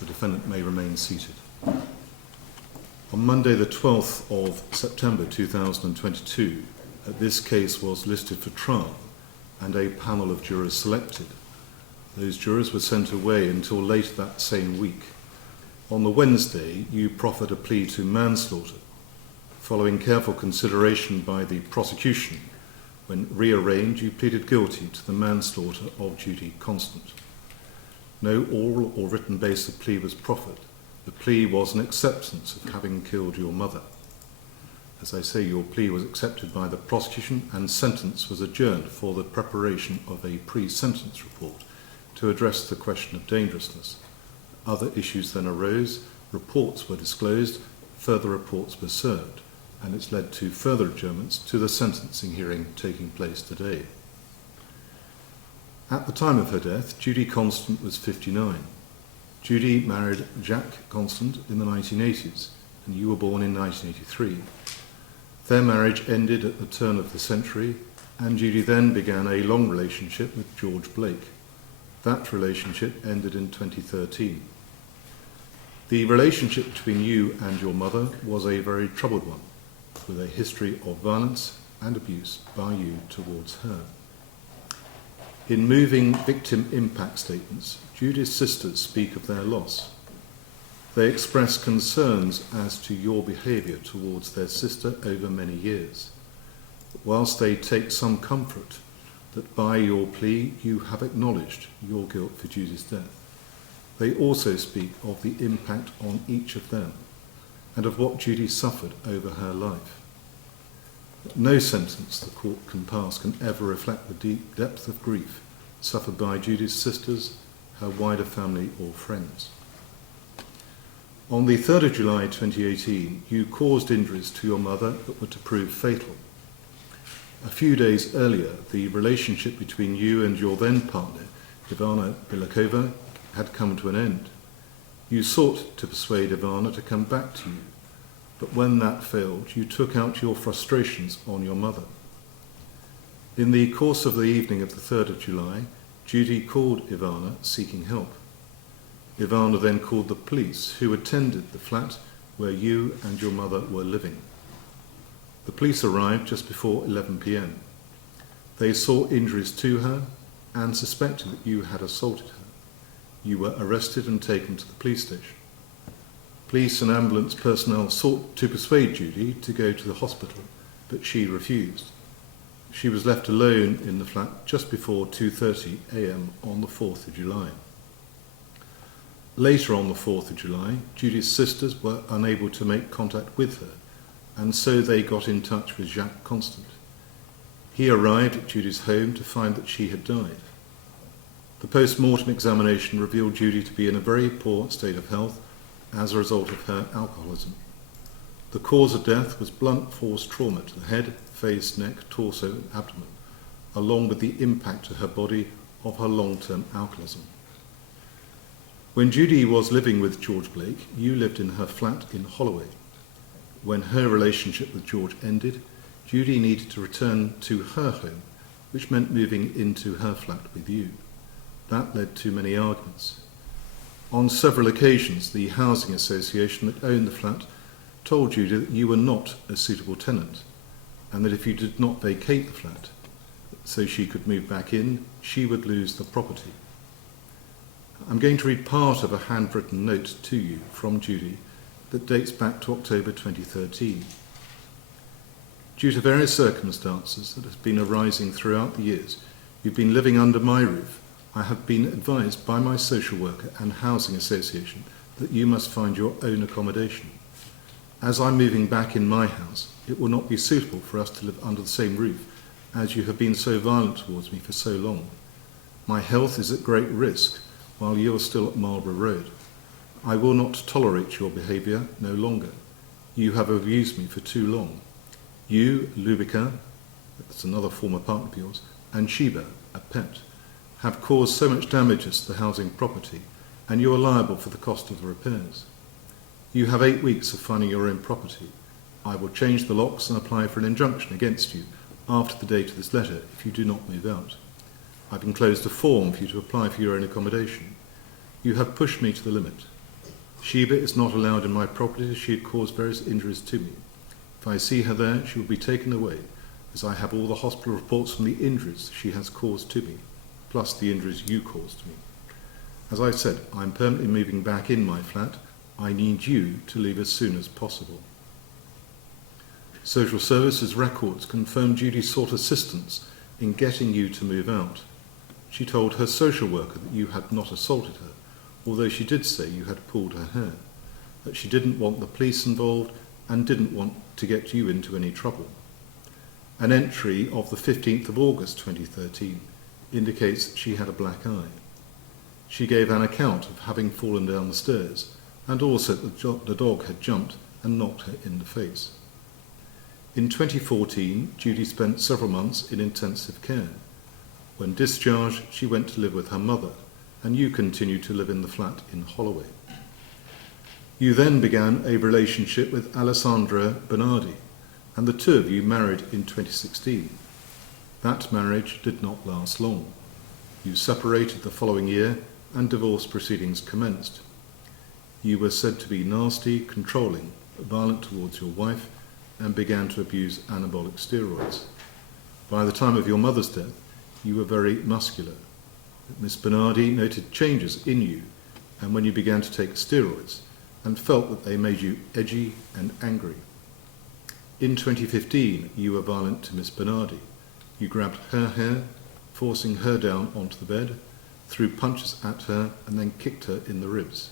The defendant may remain seated. On Monday the 12th of September 2022, this case was listed for trial and a panel of jurors selected. Those jurors were sent away until later that same week. On the Wednesday, you proffered a plea to manslaughter, following careful consideration by the prosecution. When rearranged, you pleaded guilty to the manslaughter of Judy Constant. No oral or written basis of plea was proffered. The plea was an acceptance of having killed your mother. As I say, your plea was accepted by the prosecution and sentence was adjourned for the preparation of a pre-sentence report to address the question of dangerousness. Other issues then arose, reports were disclosed, further reports were served, and it's led to further adjournments to the sentencing hearing taking place today. At the time of her death, Judy Constant was 59. Judy married Jack Constant in the 1980s, and you were born in 1983. Their marriage ended at the turn of the century, and Judy then began a long relationship with George Blake. That relationship ended in 2013. The relationship between you and your mother was a very troubled one, with a history of violence and abuse by you towards her. In moving victim impact statements, Judy's sisters speak of their loss. They express concerns as to your behaviour towards their sister over many years, whilst they take some comfort that by your plea you have acknowledged your guilt for Judy's death. They also speak of the impact on each of them and of what Judy suffered over her life. No sentence the court can pass can ever reflect the deep depth of grief suffered by Judy's sisters, her wider family or friends. On the 3rd of July 2018, you caused injuries to your mother that were to prove fatal. A few days earlier, the relationship between you and your then partner, Ivana Bilakova, had come to an end. You sought to persuade Ivana to come back to you, but when that failed, you took out your frustrations on your mother. In the course of the evening of the 3rd of July, Judy called Ivana seeking help. Ivana then called the police, who attended the flat where you and your mother were living. The police arrived just before 11 p.m. They saw injuries to her and suspected that you had assaulted her. You were arrested and taken to the police station. Police and ambulance personnel sought to persuade Judy to go to the hospital, but she refused. She was left alone in the flat just before 2:30 a.m. on the 4th of July. Later on the 4th of July, Judy's sisters were unable to make contact with her, and so they got in touch with Jack Constant. He arrived at Judy's home to find that she had died. The post-mortem examination revealed Judy to be in a very poor state of health as a result of her alcoholism. The cause of death was blunt force trauma to the head, face, neck, torso and abdomen, along with the impact to her body of her long-term alcoholism. When Judy was living with George Blake, you lived in her flat in Holloway. When her relationship with George ended, Judy needed to return to her home, which meant moving into her flat with you. That led to many arguments. On several occasions, the housing association that owned the flat told Judy that you were not a suitable tenant, and that if you did not vacate the flat so she could move back in, she would lose the property. I'm going to read part of a handwritten note to you from Judy that dates back to October 2013. Due to various circumstances that have been arising throughout the years, you've been living under my roof. I have been advised by my social worker and housing association that you must find your own accommodation. As I'm moving back in my house, it will not be suitable for us to live under the same roof, as you have been so violent towards me for so long. My health is at great risk while you are still at Marlborough Road. I will not tolerate your behaviour no longer. You have abused me for too long. You, Lubica, that's another former partner of yours, and Sheba, a pet, have caused so much damages to the housing property, and you are liable for the cost of the repairs. You have 8 weeks of finding your own property. I will change the locks and apply for an injunction against you after the date of this letter if you do not move out. I've enclosed a form for you to apply for your own accommodation. You have pushed me to the limit. Sheba is not allowed in my property. She had caused various injuries to me. If I see her there, she will be taken away, as I have all the hospital reports from the injuries she has caused to me, plus the injuries you caused to me. As I said, I'm permanently moving back in my flat. I need you to leave as soon as possible. Social services records confirm Judy sought assistance in getting you to move out. She told her social worker that you had not assaulted her, although she did say you had pulled her hair, that she didn't want the police involved and didn't want to get you into any trouble. An entry of the 15th of August 2013 indicates she had a black eye. She gave an account of having fallen down the stairs and also that the dog had jumped and knocked her in the face. In 2014, Judy spent several months in intensive care. When discharged, she went to live with her mother, and you continued to live in the flat in Holloway. You then began a relationship with Alessandra Bernardi, and the two of you married in 2016. That marriage did not last long. You separated the following year, and divorce proceedings commenced. You were said to be nasty, controlling, violent towards your wife, and began to abuse anabolic steroids. By the time of your mother's death, you were very muscular. Miss Bernardi noted changes in you, and when you began to take steroids, and felt that they made you edgy and angry. In 2015, you were violent to Miss Bernardi. You grabbed her hair, forcing her down onto the bed, threw punches at her, and then kicked her in the ribs.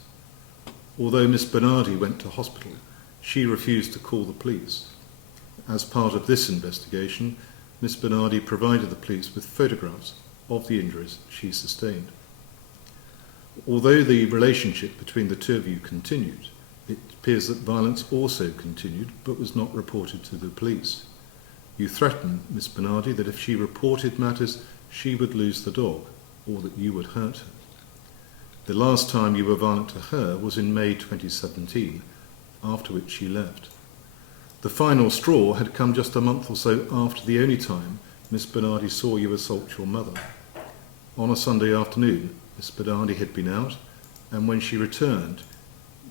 Although Miss Bernardi went to hospital, she refused to call the police. As part of this investigation, Miss Bernardi provided the police with photographs of the injuries she sustained. Although the relationship between the two of you continued, it appears that violence also continued but was not reported to the police. You threatened Miss Bernardi that if she reported matters, she would lose the dog, or that you would hurt her. The last time you were violent to her was in May 2017, after which she left. The final straw had come just a month or so after the only time Miss Bernardi saw you assault your mother. On a Sunday afternoon, Miss Bernardi had been out, and when she returned,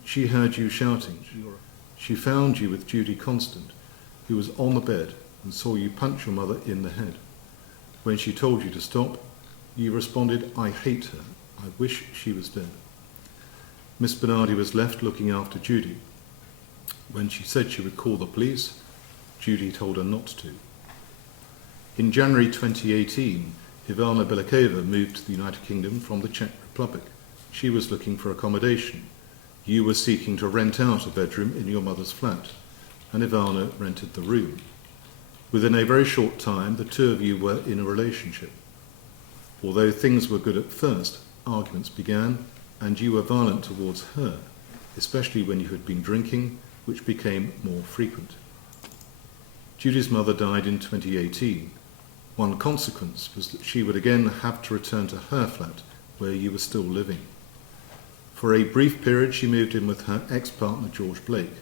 she heard you shouting. She found you with Judy Constant, who was on the bed, and saw you punch your mother in the head. When she told you to stop, you responded, "I hate her. I wish she was dead." Miss Bernardi was left looking after Judy. When she said she would call the police, Judy told her not to. In January 2018, Ivana Belikova moved to the United Kingdom from the Czech Republic. She was looking for accommodation. You were seeking to rent out a bedroom in your mother's flat, and Ivana rented the room. Within a very short time, the two of you were in a relationship. Although things were good at first, arguments began, and you were violent towards her, especially when you had been drinking, which became more frequent. Judy's mother died in 2018. One consequence was that she would again have to return to her flat, where you were still living. For a brief period, she moved in with her ex-partner George Blake,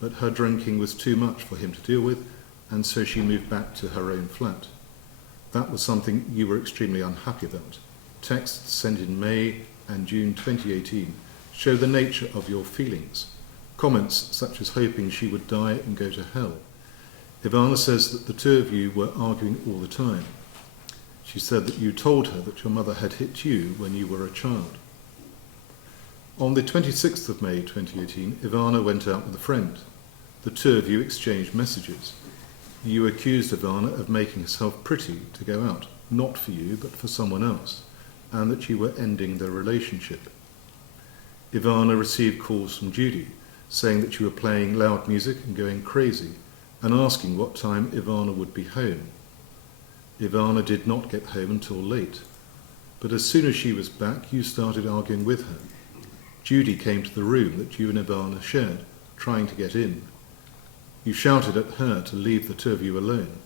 but her drinking was too much for him to deal with, and so she moved back to her own flat. That was something you were extremely unhappy about. Texts sent in May and June 2018 show the nature of your feelings. Comments such as hoping she would die and go to hell. Ivana says that the two of you were arguing all the time. She said that you told her that your mother had hit you when you were a child. On the 26th of May 2018, Ivana went out with a friend. The two of you exchanged messages. You accused Ivana of making herself pretty to go out, not for you, but for someone else, and that you were ending their relationship. Ivana received calls from Judy, saying that you were playing loud music and going crazy, and asking what time Ivana would be home. Ivana did not get home until late, but as soon as she was back, you started arguing with her. Judy came to the room that you and Ivana shared, trying to get in. You shouted at her to leave the two of you alone.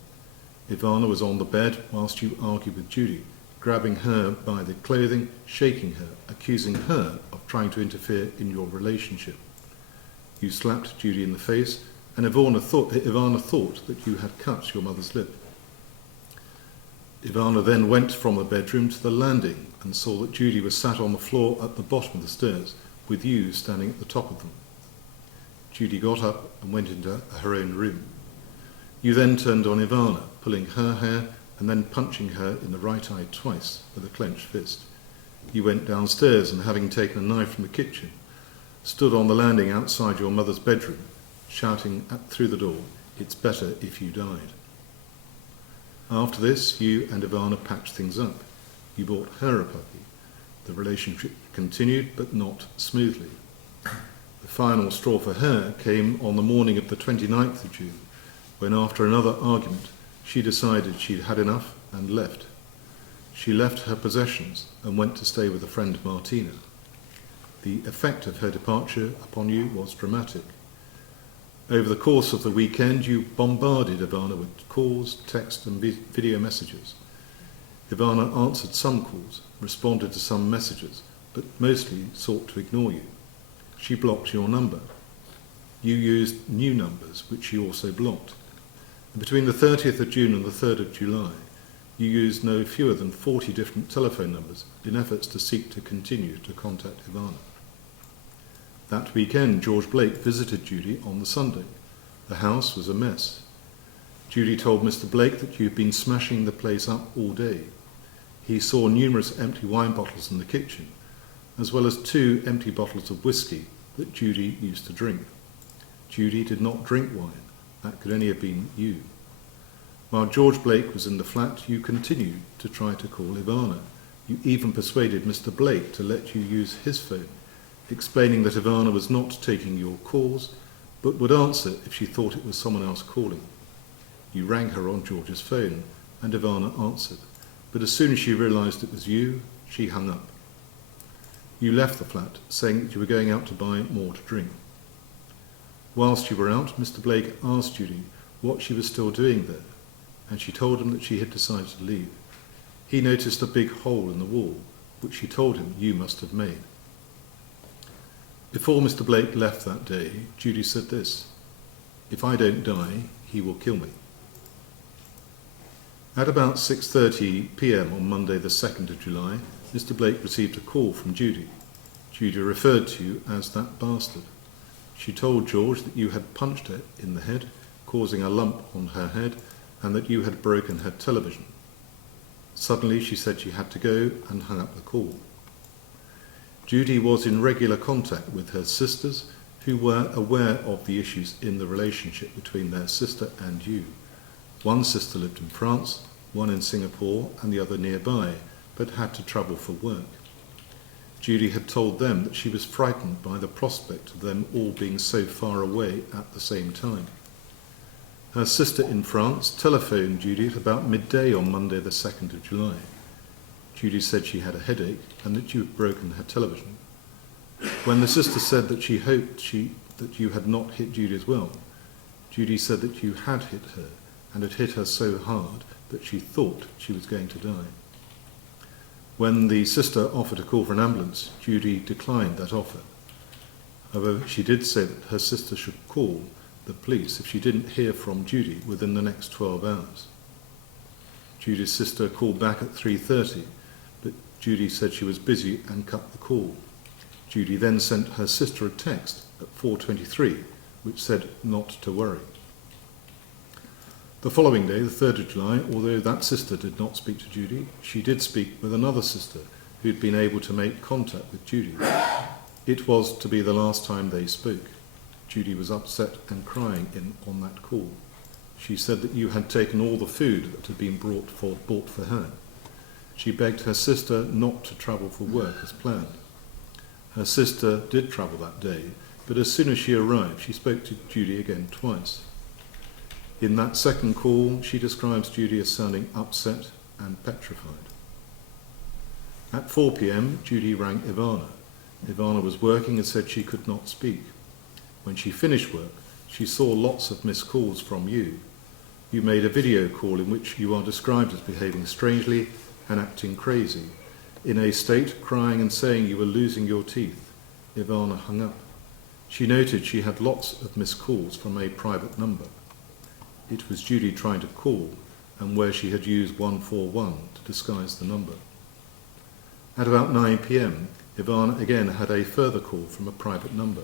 Ivana was on the bed whilst you argued with Judy, grabbing her by the clothing, shaking her, accusing her of trying to interfere in your relationship. You slapped Judy in the face, and Ivana thought that you had cut your mother's lip. Ivana then went from the bedroom to the landing and saw that Judy was sat on the floor at the bottom of the stairs, with you standing at the top of them. Judy got up and went into her own room. You then turned on Ivana, pulling her hair and then punching her in the right eye twice with a clenched fist. You went downstairs and, having taken a knife from the kitchen, stood on the landing outside your mother's bedroom, shouting through the door, "It's better if you died." After this, you and Ivana patched things up. You bought her a puppy. The relationship continued, but not smoothly. The final straw for her came on the morning of the 29th of June, when, after another argument, she decided she'd had enough and left. She left her possessions and went to stay with a friend, Martina. The effect of her departure upon you was dramatic. Over the course of the weekend, you bombarded Ivana with calls, text and video messages. Ivana answered some calls, responded to some messages, but mostly sought to ignore you. She blocked your number. You used new numbers, which she also blocked. And between the 30th of June and the 3rd of July, you used no fewer than 40 different telephone numbers in efforts to seek to continue to contact Ivana. That weekend, George Blake visited Judy on the Sunday. The house was a mess. Judy told Mr. Blake that you'd been smashing the place up all day. He saw numerous empty wine bottles in the kitchen, as well as 2 empty bottles of whiskey that Judy used to drink. Judy did not drink wine. That could only have been you. While George Blake was in the flat, you continued to try to call Ivana. You even persuaded Mr. Blake to let you use his phone, explaining that Ivana was not taking your calls, but would answer if she thought it was someone else calling. You rang her on George's phone, and Ivana answered, but as soon as she realised it was you, she hung up. You left the flat, saying that you were going out to buy more to drink. Whilst you were out, Mr. Blake asked Judy what she was still doing there, and she told him that she had decided to leave. He noticed a big hole in the wall, which she told him you must have made. Before Mr. Blake left that day, Judy said this, "If I don't die, he will kill me." At about 6:30 p.m. on Monday the 2nd of July, Mr. Blake received a call from Judy. Judy referred to you as that bastard. She told George that you had punched her in the head, causing a lump on her head, and that you had broken her television. Suddenly she said she had to go and hung up the call. Judy was in regular contact with her sisters, who were aware of the issues in the relationship between their sister and you. One sister lived in France, one in Singapore, and the other nearby, but had to travel for work. Judy had told them that she was frightened by the prospect of them all being so far away at the same time. Her sister in France telephoned Judy at about midday on Monday the 2nd of July. Judy said she had a headache and that you had broken her television. When the sister said that she hoped that you had not hit Judy as well, Judy said that you had hit her and had hit her so hard that she thought she was going to die. When the sister offered to call for an ambulance, Judy declined that offer. However, she did say that her sister should call the police if she didn't hear from Judy within the next 12 hours. Judy's sister called back at 3:30, but Judy said she was busy and cut the call. Judy then sent her sister a text at 4:23, which said not to worry. The following day, the 3rd of July, although that sister did not speak to Judy, she did speak with another sister who had been able to make contact with Judy. It was to be the last time they spoke. Judy was upset and crying on that call. She said that you had taken all the food that had been bought for her. She begged her sister not to travel for work as planned. Her sister did travel that day, but as soon as she arrived, she spoke to Judy again twice. In that second call, she describes Judy as sounding upset and petrified. At 4 p.m, Judy rang Ivana. Ivana was working and said she could not speak. When she finished work, she saw lots of missed calls from you. You made a video call in which you are described as behaving strangely and acting crazy. In a state, crying and saying you were losing your teeth. Ivana hung up. She noted she had lots of missed calls from a private number. It was Judy trying to call, and where she had used 141 to disguise the number. At about 9 p.m, Ivana again had a further call from a private number.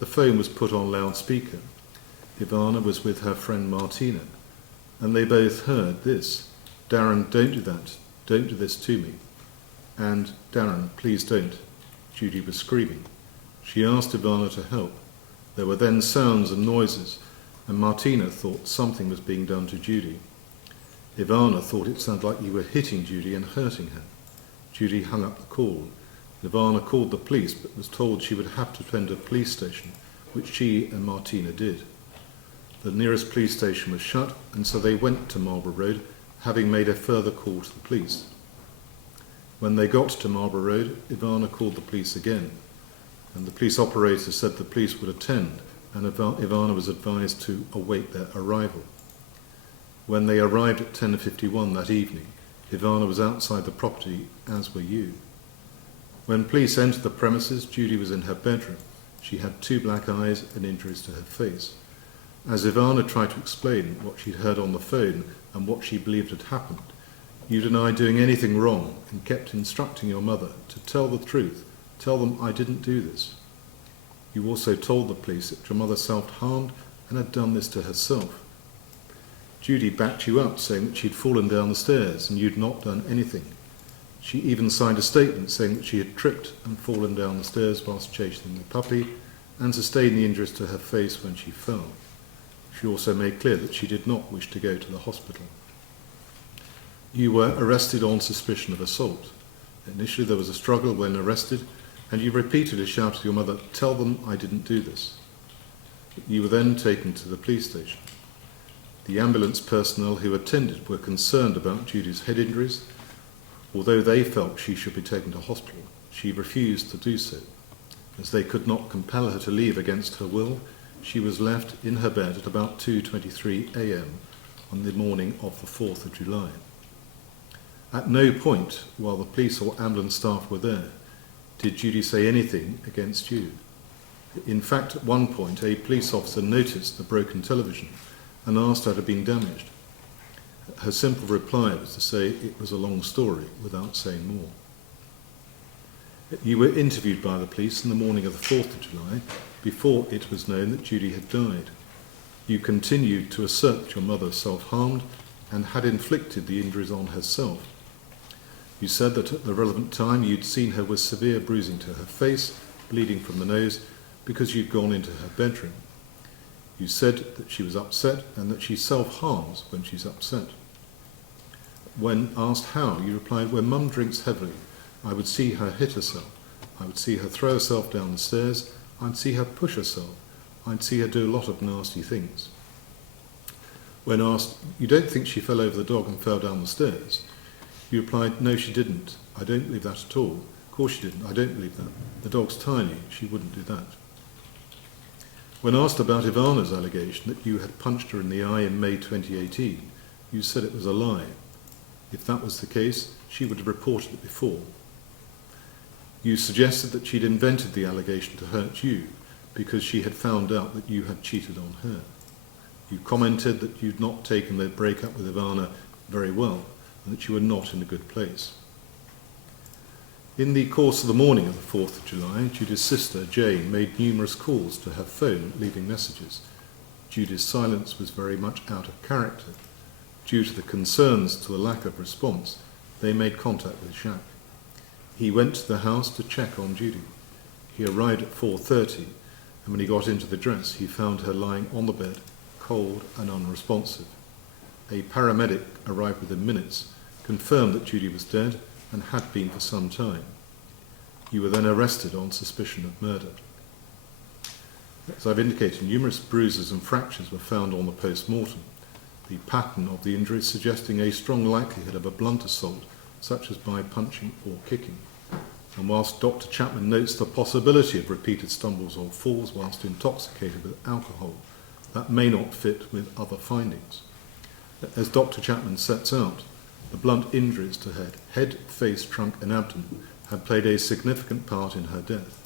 The phone was put on loudspeaker. Ivana was with her friend Martina, and they both heard this: "Darren, don't do that. Don't do this to me." And, "Darren, please don't." Judy was screaming. She asked Ivana to help. There were then sounds and noises, and Martina thought something was being done to Judy. Ivana thought it sounded like you were hitting Judy and hurting her. Judy hung up the call. Ivana called the police, but was told she would have to attend a police station, which she and Martina did. The nearest police station was shut, and so they went to Marlborough Road, having made a further call to the police. When they got to Marlborough Road, Ivana called the police again, and the police operator said the police would attend, and Ivana was advised to await their arrival. When they arrived at 10:51 that evening, Ivana was outside the property, as were you. When police entered the premises, Judy was in her bedroom. She had 2 black eyes and injuries to her face. As Ivana tried to explain what she'd heard on the phone and what she believed had happened, you denied doing anything wrong and kept instructing your mother to tell the truth. Tell them I didn't do this. You also told the police that your mother self-harmed and had done this to herself. Judy backed you up, saying that she'd fallen down the stairs and you'd not done anything. She even signed a statement saying that she had tripped and fallen down the stairs whilst chasing the puppy and sustained the injuries to her face when she fell. She also made clear that she did not wish to go to the hospital. You were arrested on suspicion of assault. Initially there was a struggle when arrested, and you repeatedly shouted to your mother, "Tell them I didn't do this." You were then taken to the police station. The ambulance personnel who attended were concerned about Judy's head injuries. Although they felt she should be taken to hospital, she refused to do so. As they could not compel her to leave against her will, she was left in her bed at about 2:23 a.m. on the morning of the 4th of July. At no point, while the police or ambulance staff were there, did Judy say anything against you. In fact, at one point, a police officer noticed the broken television and asked her to have been damaged. Her simple reply was to say it was a long story without saying more. You were interviewed by the police in the morning of the 4th of July before it was known that Judy had died. You continued to assert that your mother self-harmed and had inflicted the injuries on herself. You said that at the relevant time you'd seen her with severe bruising to her face, bleeding from the nose, because you'd gone into her bedroom. You said that she was upset and that she self-harms when she's upset. When asked how, you replied, "When Mum drinks heavily, I would see her hit herself. I would see her throw herself down the stairs. I'd see her push herself. I'd see her do a lot of nasty things." When asked, "You don't think she fell over the dog and fell down the stairs?" you replied, "No, she didn't. I don't believe that at all. Of course she didn't. I don't believe that. The dog's tiny. She wouldn't do that." When asked about Ivana's allegation that you had punched her in the eye in May 2018, you said it was a lie. If that was the case, she would have reported it before. You suggested that she'd invented the allegation to hurt you because she had found out that you had cheated on her. You commented that you'd not taken the breakup with Ivana very well and that you were not in a good place. In the course of the morning of the 4th of July, Judy's sister, Jane, made numerous calls to her phone, leaving messages. Judy's silence was very much out of character. Due to the concerns to the lack of response, they made contact with Jacques. He went to the house to check on Judy. He arrived at 4:30, and when he got into the dress, he found her lying on the bed, cold and unresponsive. A paramedic arrived within minutes, confirmed that Judy was dead and had been for some time. You were then arrested on suspicion of murder. As I've indicated, numerous bruises and fractures were found on the post-mortem, the pattern of the injuries suggesting a strong likelihood of a blunt assault, such as by punching or kicking. And whilst Dr. Chapman notes the possibility of repeated stumbles or falls whilst intoxicated with alcohol, that may not fit with other findings. As Dr. Chapman sets out, the blunt injuries to her head, face, trunk and abdomen had played a significant part in her death.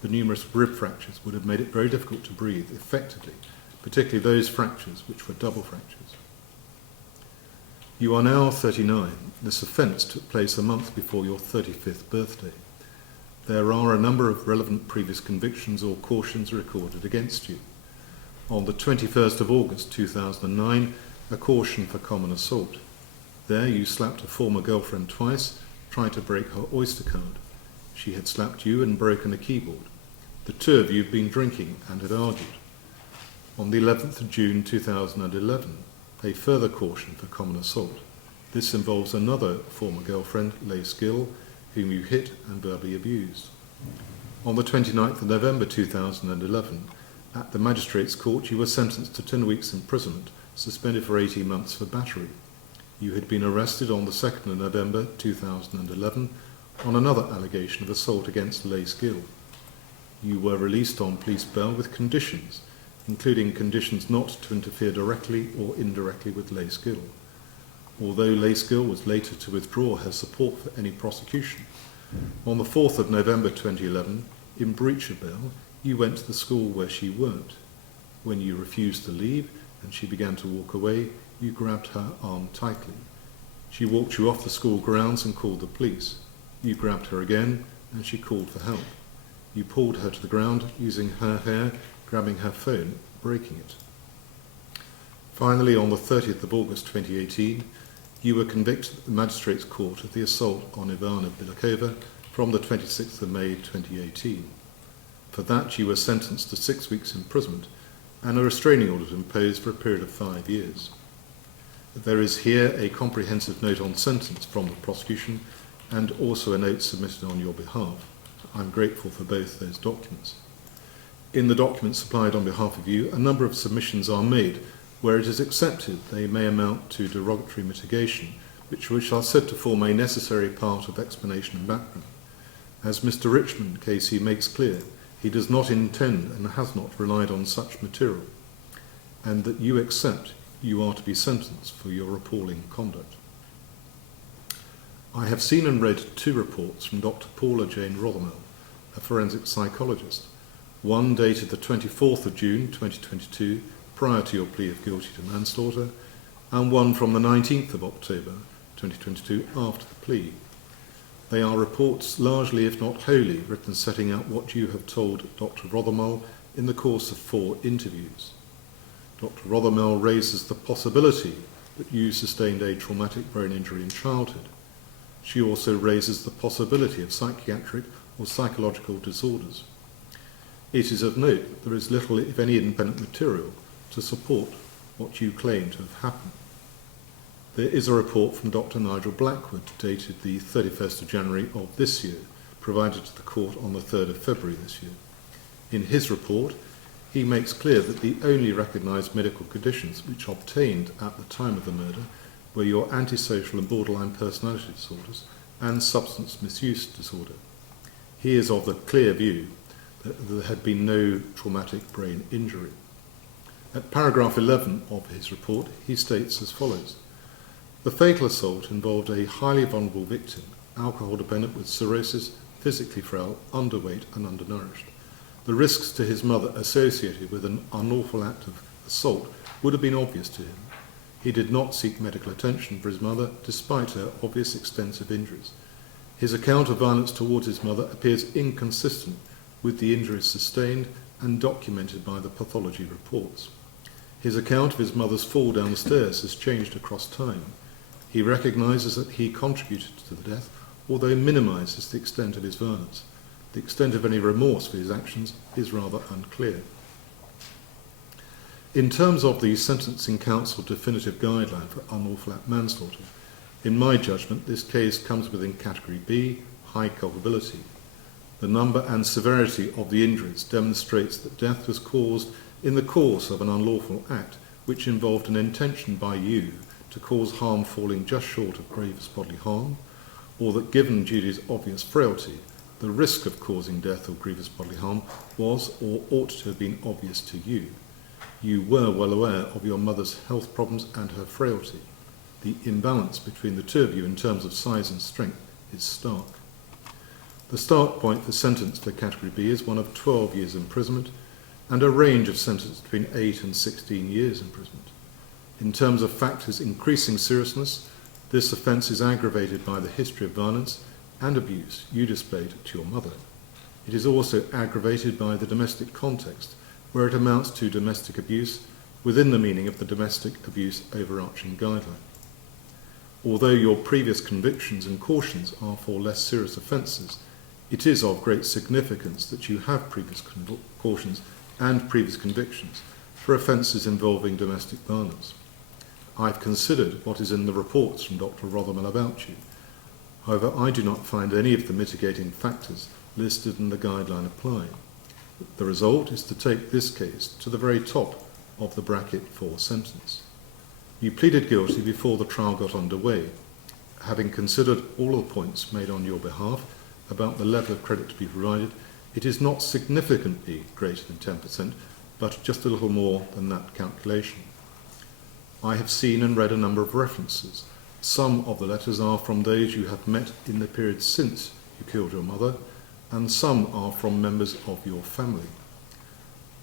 The numerous rib fractures would have made it very difficult to breathe effectively, particularly those fractures which were double fractures. You are now 39. This offence took place a month before your 35th birthday. There are a number of relevant previous convictions or cautions recorded against you. On the 21st of August 2009, a caution for common assault. There you slapped a former girlfriend twice, tried to break her Oyster card. She had slapped you and broken a keyboard. The two of you had been drinking and had argued. On the 11th of June 2011, a further caution for common assault. This involves another former girlfriend, Lace Gill, whom you hit and verbally abused. On the 29th of November 2011, at the Magistrates' Court, you were sentenced to 10 weeks imprisonment, suspended for 18 months for battery. You had been arrested on the 2nd of November 2011 on another allegation of assault against Lace Gill. You were released on police bail with conditions, including conditions not to interfere directly or indirectly with Lace Gill. Although Lace Gill was later to withdraw her support for any prosecution, on the 4th of November 2011, in breach of bail, you went to the school where she worked. When you refused to leave and she began to walk away, you grabbed her arm tightly. She walked you off the school grounds and called the police. You grabbed her again and she called for help. You pulled her to the ground using her hair, grabbing her phone, breaking it. Finally, on the 30th of August 2018, you were convicted at the Magistrates' Court of the assault on Ivana Bilakova from the 26th of May 2018. For that, you were sentenced to 6 weeks imprisonment and a restraining order imposed for a period of 5 years. There is here a comprehensive note on sentence from the prosecution and also a note submitted on your behalf. I'm grateful for both those documents. In the documents supplied on behalf of you, a number of submissions are made. Where it is accepted, they may amount to derogatory mitigation, which are said to form a necessary part of explanation and background. As Mr. Richmond KC makes clear, he does not intend and has not relied on such material, and that you accept you are to be sentenced for your appalling conduct. I have seen and read 2 reports from Dr. Paula Jane Rothermel, a forensic psychologist, one dated the 24th of June 2022, prior to your plea of guilty to manslaughter, and one from the 19th of October 2022 after the plea. They are reports largely, if not wholly, written setting out what you have told Dr. Rothermel in the course of 4 interviews. Dr. Rothermel raises the possibility that you sustained a traumatic brain injury in childhood. She also raises the possibility of psychiatric or psychological disorders. It is of note that there is little, if any, independent material to support what you claim to have happened. There is a report from Dr. Nigel Blackwood dated the 31st of January of this year, provided to the court on the 3rd of February this year. In his report, he makes clear that the only recognised medical conditions which obtained at the time of the murder were your antisocial and borderline personality disorders and substance misuse disorder. He is of the clear view that there had been no traumatic brain injury. At paragraph 11 of his report, he states as follows: the fatal assault involved a highly vulnerable victim, alcohol dependent with cirrhosis, physically frail, underweight and undernourished. The risks to his mother associated with an unlawful act of assault would have been obvious to him. He did not seek medical attention for his mother despite her obvious extensive injuries. His account of violence towards his mother appears inconsistent with the injuries sustained and documented by the pathology reports. His account of his mother's fall down the stairs has changed across time. He recognises that he contributed to the death, although minimises the extent of his violence. The extent of any remorse for his actions is rather unclear. In terms of the Sentencing Council definitive guideline for unlawful act manslaughter, in my judgment, this case comes within category B, high culpability. The number and severity of the injuries demonstrates that death was caused in the course of an unlawful act which involved an intention by you to cause harm falling just short of grievous bodily harm, or that given Judy's obvious frailty, the risk of causing death or grievous bodily harm was or ought to have been obvious to you. You were well aware of your mother's health problems and her frailty. The imbalance between the two of you in terms of size and strength is stark. The start point for sentence to category B is one of 12 years imprisonment and a range of sentences between 8 and 16 years imprisonment. In terms of factors increasing seriousness, this offence is aggravated by the history of violence and abuse you displayed to your mother. It is also aggravated by the domestic context, where it amounts to domestic abuse within the meaning of the domestic abuse overarching guideline. Although your previous convictions and cautions are for less serious offences, it is of great significance that you have previous cautions and previous convictions for offences involving domestic violence. I've considered what is in the reports from Dr. Rothermel about you. However, I do not find any of the mitigating factors listed in the guideline apply. The result is to take this case to the very top of the bracket for sentence. You pleaded guilty before the trial got underway. Having considered all of the points made on your behalf about the level of credit to be provided, it is not significantly greater than 10%, but just a little more than that calculation. I have seen and read a number of references. Some of the letters are from those you have met in the period since you killed your mother, and some are from members of your family.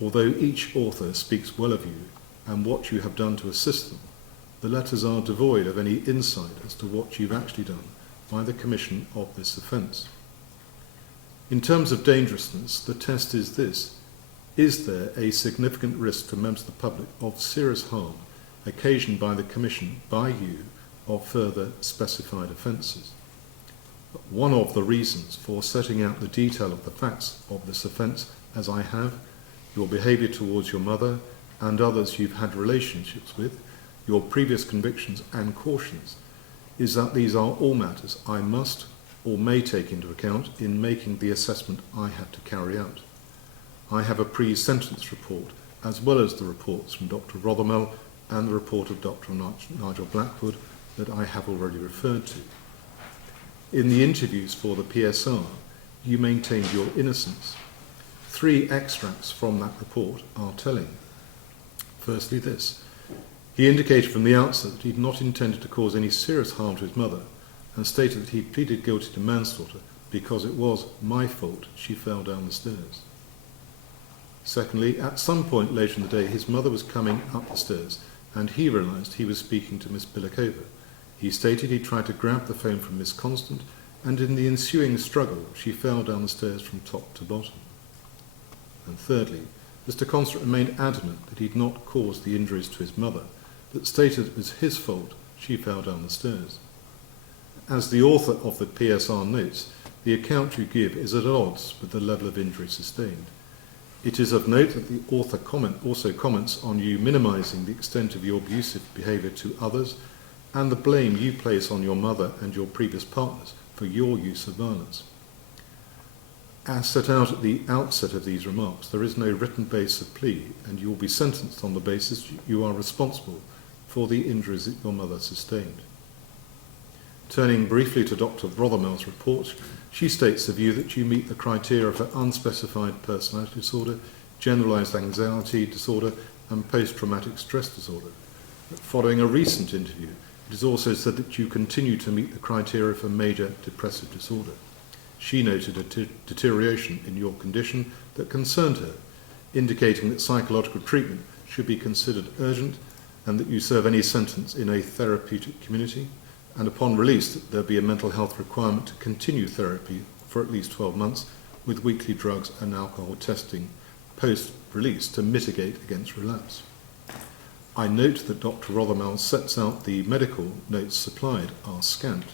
Although each author speaks well of you and what you have done to assist them, the letters are devoid of any insight as to what you've actually done by the commission of this offence. In terms of dangerousness, the test is this: is there a significant risk to members of the public of serious harm occasioned by the commission by you of further specified offences? One of the reasons for setting out the detail of the facts of this offence, as I have, your behaviour towards your mother and others you've had relationships with, your previous convictions and cautions, is that these are all matters I must or may take into account in making the assessment I have to carry out. I have a pre-sentence report, as well as the reports from Dr. Rothermel and the report of Dr. Nigel Blackwood that I have already referred to. In the interviews for the PSR, you maintained your innocence. 3 extracts from that report are telling. Firstly, this: he indicated from the outset that he had not intended to cause any serious harm to his mother, and stated that he pleaded guilty to manslaughter because it was my fault she fell down the stairs. Secondly, at some point later in the day, his mother was coming up the stairs, and he realised he was speaking to Miss Billikova. He stated he tried to grab the phone from Miss Constant, and in the ensuing struggle, she fell down the stairs from top to bottom. And thirdly, Mr. Constant remained adamant that he had not caused the injuries to his mother, but stated it was his fault she fell down the stairs. As the author of the PSR notes, the account you give is at odds with the level of injury sustained. It is of note that the author also comments on you minimising the extent of your abusive behaviour to others and the blame you place on your mother and your previous partners for your use of violence. As set out at the outset of these remarks, there is no written basis of plea, and you will be sentenced on the basis you are responsible for the injuries that your mother sustained. Turning briefly to Dr. Rothermel's report, she states the view that you meet the criteria for unspecified personality disorder, generalised anxiety disorder, and post-traumatic stress disorder. Following a recent interview, it is also said that you continue to meet the criteria for major depressive disorder. She noted a deterioration in your condition that concerned her, indicating that psychological treatment should be considered urgent and that you serve any sentence in a therapeutic community, and upon release that there be a mental health requirement to continue therapy for at least 12 months with weekly drugs and alcohol testing post-release to mitigate against relapse. I note that Dr. Rothermel sets out the medical notes supplied are scant,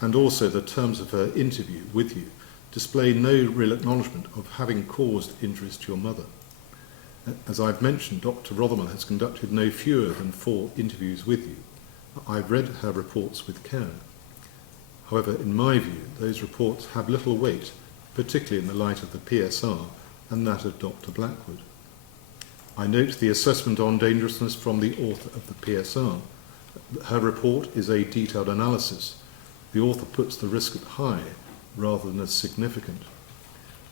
and also the terms of her interview with you display no real acknowledgement of having caused injuries to your mother. As I've mentioned, Dr. Rothermel has conducted no fewer than 4 interviews with you. I've read her reports with care. However, in my view, those reports have little weight, particularly in the light of the PSR and that of Dr. Blackwood. I note the assessment on dangerousness from the author of the PSR. Her report is a detailed analysis. The author puts the risk at high rather than as significant.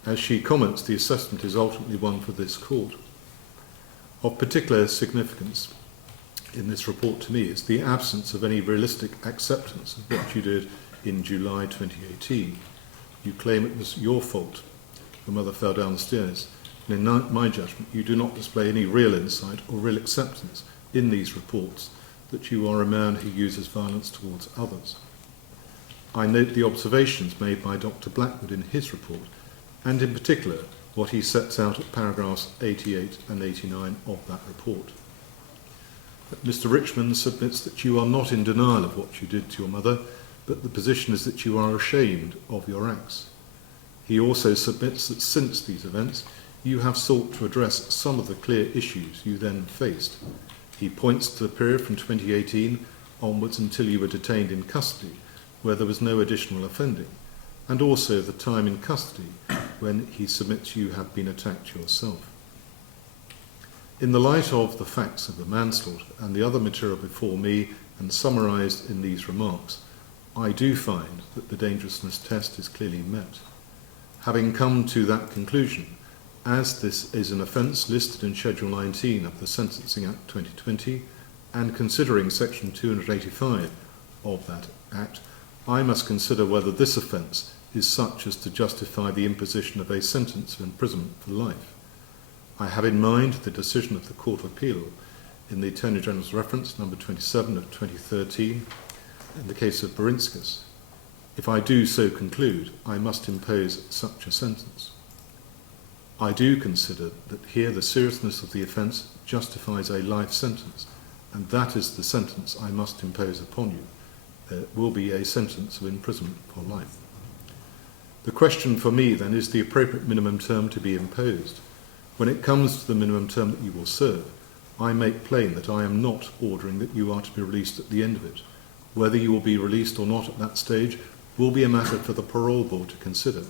As she comments, the assessment is ultimately one for this court. Of particular significance in this report to me is the absence of any realistic acceptance of what you did in July 2018. You claim it was your fault. Your mother fell down the stairs. And in my judgment, you do not display any real insight or real acceptance in these reports that you are a man who uses violence towards others. I note the observations made by Dr. Blackwood in his report and in particular what he sets out at paragraphs 88 and 89 of that report. Mr. Richmond submits that you are not in denial of what you did to your mother, but the position is that you are ashamed of your acts. He also submits that since these events, you have sought to address some of the clear issues you then faced. He points to the period from 2018 onwards until you were detained in custody, where there was no additional offending, and also the time in custody when he submits you have been attacked yourself. In the light of the facts of the manslaughter and the other material before me and summarised in these remarks, I do find that the dangerousness test is clearly met. Having come to that conclusion, as this is an offence listed in Schedule 19 of the Sentencing Act 2020, and considering Section 285 of that Act, I must consider whether this offence is such as to justify the imposition of a sentence of imprisonment for life. I have in mind the decision of the Court of Appeal in the Attorney General's reference, number 27 of 2013, in the case of Berinskas. If I do so conclude, I must impose such a sentence. I do consider that here the seriousness of the offence justifies a life sentence, and that is the sentence I must impose upon you. There will be a sentence of imprisonment for life. The question for me then is the appropriate minimum term to be imposed. When it comes to the minimum term that you will serve, I make plain that I am not ordering that you are to be released at the end of it. Whether you will be released or not at that stage will be a matter for the parole board to consider.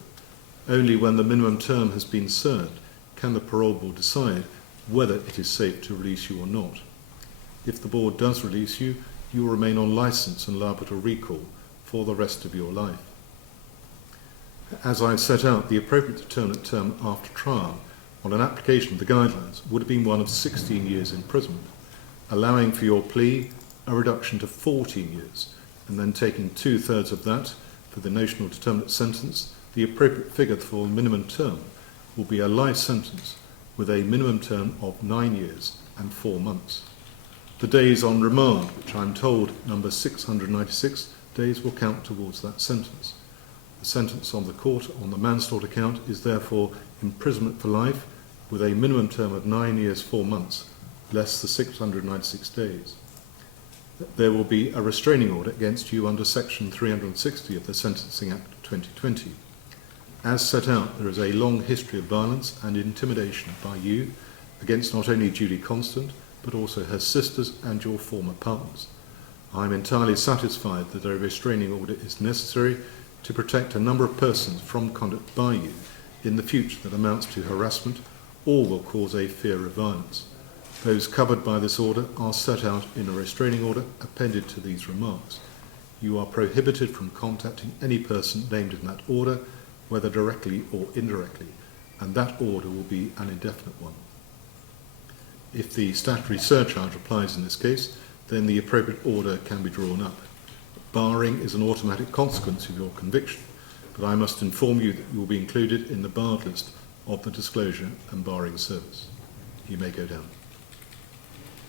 Only when the minimum term has been served can the parole board decide whether it is safe to release you or not. If the board does release you, you will remain on licence and liable to recall for the rest of your life. As I have set out, the appropriate determinate term after trial on an application of the guidelines would have been one of 16 years imprisonment, allowing for your plea a reduction to 14 years, and then taking 2/3 of that for the notional determinate sentence. The appropriate figure for the minimum term will be a life sentence with a minimum term of 9 years and 4 months. The days on remand, which I'm told number 696 days, will count towards that sentence. The sentence on the court on the manslaughter count is therefore imprisonment for life with a minimum term of 9 years 4 months, less the 696 days. There will be a restraining order against you under Section 360 of the Sentencing Act 2020. As set out, there is a long history of violence and intimidation by you against not only Judy Constant, but also her sisters and your former partners. I am entirely satisfied that a restraining order is necessary to protect a number of persons from conduct by you in the future that amounts to harassment or will cause a fear of violence. Those covered by this order are set out in a restraining order appended to these remarks. You are prohibited from contacting any person named in that order, whether directly or indirectly, and that order will be an indefinite one. If the statutory surcharge applies in this case, then the appropriate order can be drawn up. Barring is an automatic consequence of your conviction, but I must inform you that you will be included in the barred list of the Disclosure and Barring Service. You may go down.